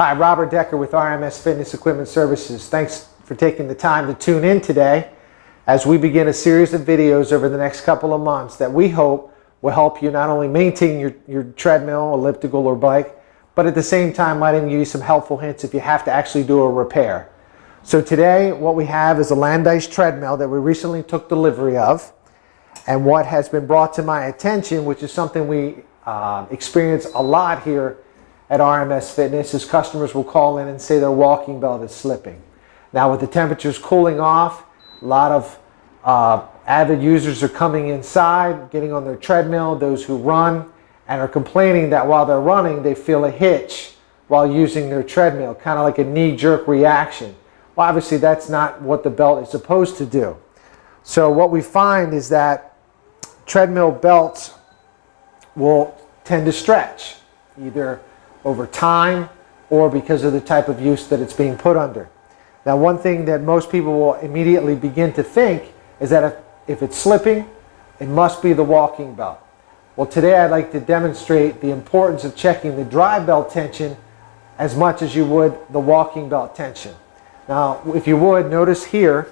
Hi, Robert Decker with RMS Fitness Equipment Services. Thanks for taking the time to tune in today as we begin a series of videos over the next couple of months that we hope will help you not only maintain your treadmill, elliptical, or bike, but at the same time might even give you some helpful hints if you have to actually do a repair. So today what we have is a Landice treadmill that we recently took delivery of, and what has been brought to my attention, which is something we experience a lot here at RMS Fitness, is customers will call in and say their walking belt is slipping. Now with the temperatures cooling off, a lot of avid users are coming inside, getting on their treadmill, those who run, and are complaining that while they're running they feel a hitch while using their treadmill, kind of like a knee-jerk reaction. Well, obviously that's not what the belt is supposed to do. So what we find is that treadmill belts will tend to stretch, either over time or because of the type of use that it's being put under. Now, one thing that most people will immediately begin to think is that if it's slipping, it must be the walking belt. Well, today I'd like to demonstrate the importance of checking the drive belt tension as much as you would the walking belt tension. Now, if you would, notice here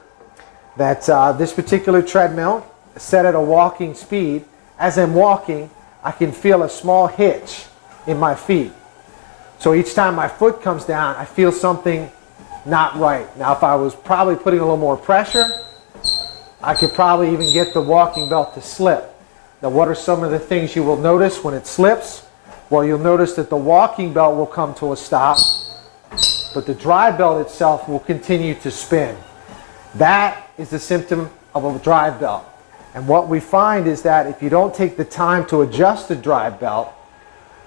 that this particular treadmill is set at a walking speed. As I'm walking, I can feel a small hitch in my feet. So each time my foot comes down, I feel something not right. Now, if I was probably putting a little more pressure, I could probably even get the walking belt to slip. Now, what are some of the things you will notice when it slips? Well, you'll notice that the walking belt will come to a stop, but the drive belt itself will continue to spin. That is the symptom of a drive belt. And what we find is that if you don't take the time to adjust the drive belt,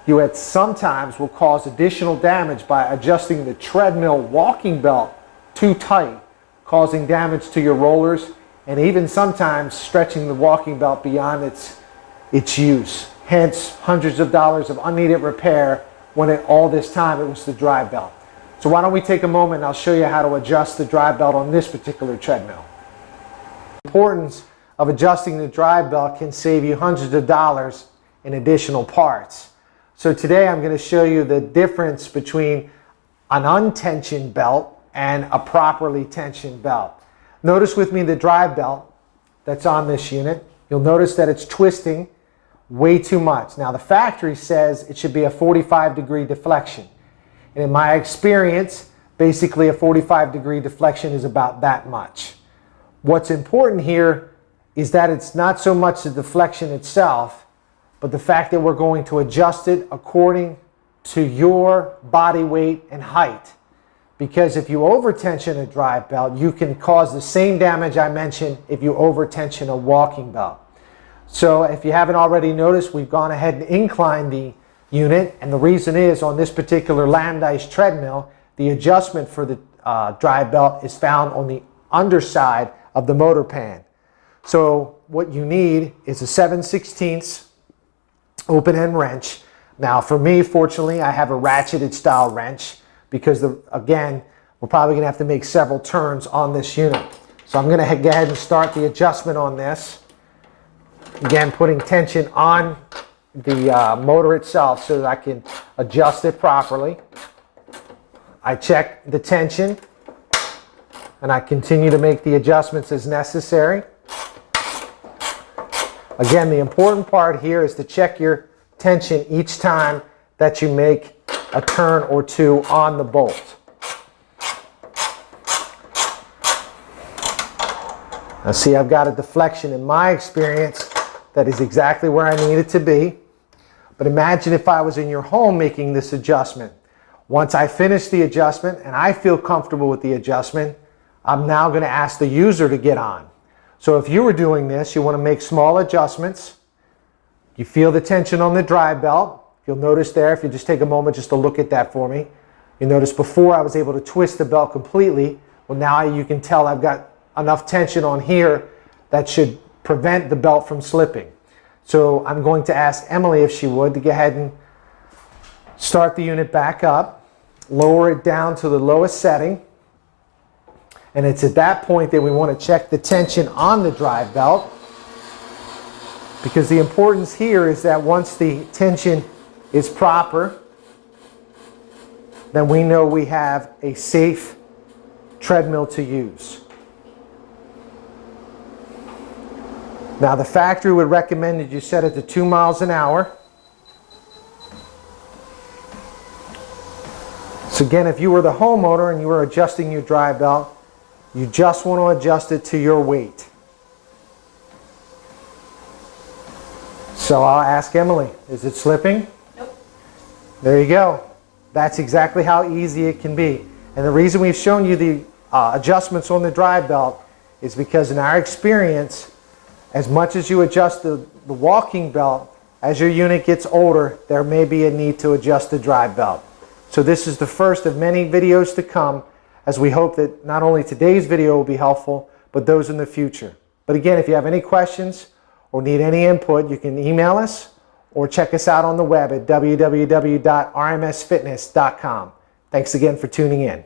you at sometimes will cause additional damage by adjusting the treadmill walking belt too tight, causing damage to your rollers, and even sometimes stretching the walking belt beyond its use. Hence, hundreds of dollars of unneeded repair when all this time it was the drive belt. So why don't we take a moment and I'll show you how to adjust the drive belt on this particular treadmill. The importance of adjusting the drive belt can save you hundreds of dollars in additional parts. So today I'm going to show you the difference between an untensioned belt and a properly tensioned belt. Notice with me the drive belt that's on this unit. You'll notice that it's twisting way too much. Now the factory says it should be a 45-degree deflection. And in my experience, basically a 45-degree deflection is about that much. What's important here is that it's not so much the deflection itself, but the fact that we're going to adjust it according to your body weight and height. Because if you over-tension a drive belt, you can cause the same damage I mentioned if you over-tension a walking belt. So if you haven't already noticed, we've gone ahead and inclined the unit, and the reason is on this particular Landice treadmill, the adjustment for the drive belt is found on the underside of the motor pan. So what you need is a 7/16 open end wrench. Now for me, fortunately, I have a ratcheted style wrench because again, we're probably going to have to make several turns on this unit. So I'm going to go ahead and start the adjustment on this. Again, putting tension on the motor itself so that I can adjust it properly. I check the tension and I continue to make the adjustments as necessary. Again, the important part here is to check your tension each time that you make a turn or two on the bolt. Now see, I've got a deflection in my experience that is exactly where I need it to be. But imagine if I was in your home making this adjustment. Once I finish the adjustment and I feel comfortable with the adjustment, I'm now going to ask the user to get on. So if you were doing this, you want to make small adjustments. You feel the tension on the drive belt. You'll notice there, if you just take a moment just to look at that for me, you notice before I was able to twist the belt completely. Well, now you can tell I've got enough tension on here that should prevent the belt from slipping. So I'm going to ask Emily, if she would, to go ahead and start the unit back up, lower it down to the lowest setting. And it's at that point that we want to check the tension on the drive belt. Because the importance here is that once the tension is proper, then we know we have a safe treadmill to use. Now the factory would recommend that you set it to 2 miles an hour. So again, if you were the homeowner and you were adjusting your drive belt, you just want to adjust it to your weight. So I'll ask Emily, is it slipping? Nope. There you go. That's exactly how easy it can be. And the reason we've shown you the adjustments on the drive belt is because in our experience, as much as you adjust the walking belt, as your unit gets older, there may be a need to adjust the drive belt. So this is the first of many videos to come, as we hope that not only today's video will be helpful, but those in the future. But again, if you have any questions or need any input, you can email us or check us out on the web at www.rmsfitness.com. Thanks again for tuning in.